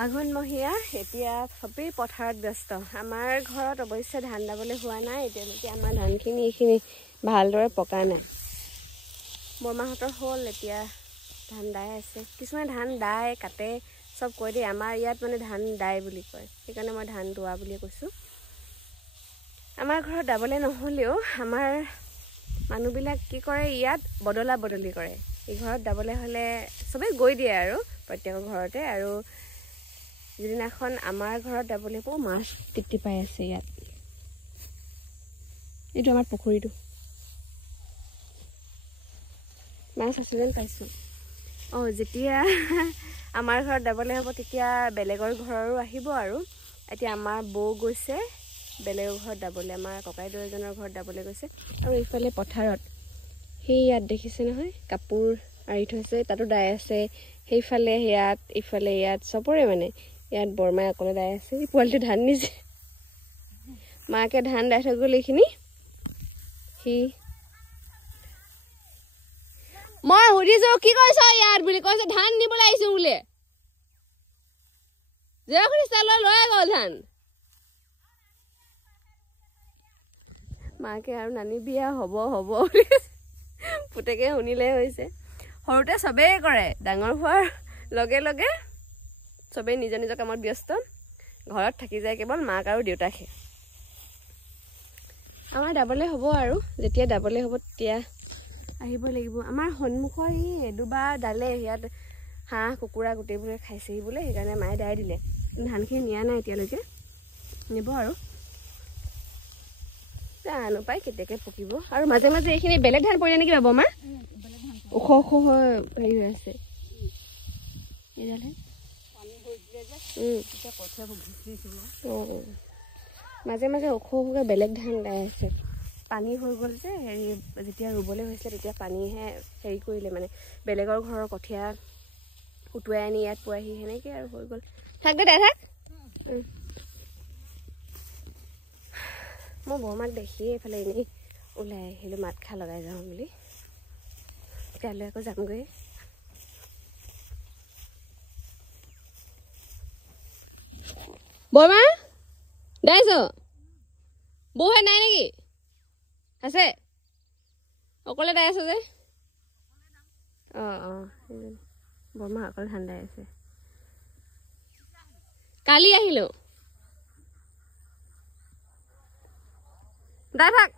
আঘোণমহীয়া এতিয়া সবেই পথাৰত ব্যস্ত আমাৰ ঘৰত অৱশ্যে ধান দাবলৈ হোৱা নাই এতিয়ালৈকে আমাৰ ধানখিনি এইখিনি ভালদৰে পকা নাই বৰমাহঁতৰ হ'ল এতিয়া ধান দাই আছে কিছুমানে ধান দাই কাটে চব কৈ দিয়ে আমাৰ ইয়াত মানে ধান দাই বুলি কয় সেইকাৰণে মই ধান দোৱা বুলি কৈছোঁ আমাৰ ঘৰত দাবলৈ নহ'লেও আমাৰ মানুহবিলাক কি কৰে ইয়াত বদলা বদলি কৰে এই ঘৰত দাবলৈ হ'লে চবেই গৈ দিয়ে আৰু প্ৰত্যেকৰ ঘৰতে আৰু যিদিনাখন আমাৰ ঘৰত দাবলৈ হ'ব মাছ টিপটি পাই আছে ইয়াত এইটো আমাৰ পুখুৰীটো মাছ আছে যেন পাইছোঁ যেতিয়া আমাৰ ঘৰত দাবলৈ হ'ব তেতিয়া বেলেগৰ ঘৰৰো আহিব আৰু এতিয়া আমাৰ বৌ গৈছে বেলেগৰ ঘৰত দাবলৈ আমাৰ ককাইদেউ এজনৰ ঘৰত দাবলৈ গৈছে আৰু এইফালে পথাৰত সেই ইয়াত দেখিছে নহয় কাপোৰ আৰি থৈছে তাতো দাই আছে সেইফালে ইয়াত ইফালে ইয়াত চবৰে মানে ইয়াত বৰমাই অকলে দাই আছে পোৱালিটো ধান নিছে মাকে ধান দাই থৈ গ'ল এইখিনি সি মই সুধিছো কি কৈছ ইয়াত বুলি কৈছে ধান নিবলৈ আহিছো বোলে যে খ্ৰীষ্টালৈ লৈ গ'ল ধান মাকে আৰু নানি বিয়া হ'ব হ'ব পুতেকে শুনিলে হৈছে সৰুতে চবেই কৰে ডাঙৰ হোৱাৰ লগে লগে চবেই নিজৰ নিজৰ কামত ব্যস্ত ঘৰত থাকি যায় কেৱল মাক আৰু দেউতাকহে আমাৰ দাবলৈ হ'ব আৰু যেতিয়া দাবলৈ হ'ব তেতিয়া আহিব লাগিব আমাৰ সন্মুখৰ এই দুবাৰ দালে ইয়াত হাঁহ কুকুৰা গোটেইবোৰে খাইছেহি বোলে সেইকাৰণে মায়ে দাই দিলে ধানখিনি নিয়া নাই এতিয়ালৈকে নিব আৰু জানো পাই কেতিয়াকৈ পকিব আৰু মাজে মাজে এইখিনি বেলেগ ধান পৰিলে নেকি বাবা মা ওখ ওখ হৈ হেৰি হৈ আছে মাজে মাজে ওখ ওখকৈ বেলেগ ধান দাই আছে পানী হৈ গ'ল যে হেৰি যেতিয়া ৰুবলৈ হৈছিলে তেতিয়া পানীহে হেৰি কৰিলে মানে বেলেগৰ ঘৰৰ কঠীয়া উটুৱাই আনি ইয়াত পোৱাহি সেনেকৈ আৰু হৈ গ'ল থাক দে দাই থাক মই বৰমাক দেখিয়ে এইফালে এনেই ওলাই আহিলোঁ মাত খা লগাই যাওঁ বুলি কাইলৈ আকৌ যামগৈ বৰমা দাইছ বৌহে নাই নেকি আছে অকলে দাই আছে যে বৰমা অকলে ধান দাই আছে কালি আহিলোঁ দাই থাক